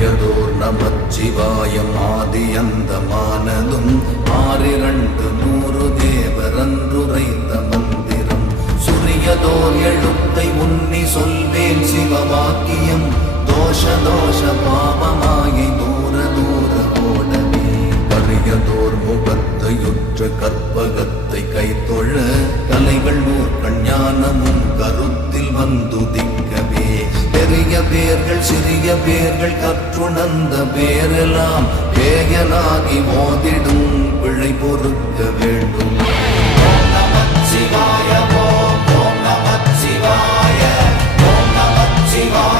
அரியதோர் நமச்சிவாயம் ஆதியந்தமானதும் ஆறிரண்டு நூறு தேவரன்றுரைத்த மந்திரம் சுரியதோர் எழுத்தை உன்னி சொல்வேன் சிவவாக்கியம் தோஷ தோஷ பாவமாயை தூர தூர ஓடவே கரியதோர் முகத்தையுற்ற கற்பகத்தை கைத்தொழ கலைகள் நூற்கண் ஞானமும் கருத்தில் வந்துதிக்கவே பெரிய பேர்கள் சிறிய பேர்கள் கற்றுணர்ந்த பேரெல்லாம் பேயனாகி மோதிடும் பிழை பொறுக்க வேண்டும். ஓம் நமச்சிவாய ஓம் நமச்சிவாய ஓம் நமச்சிவாய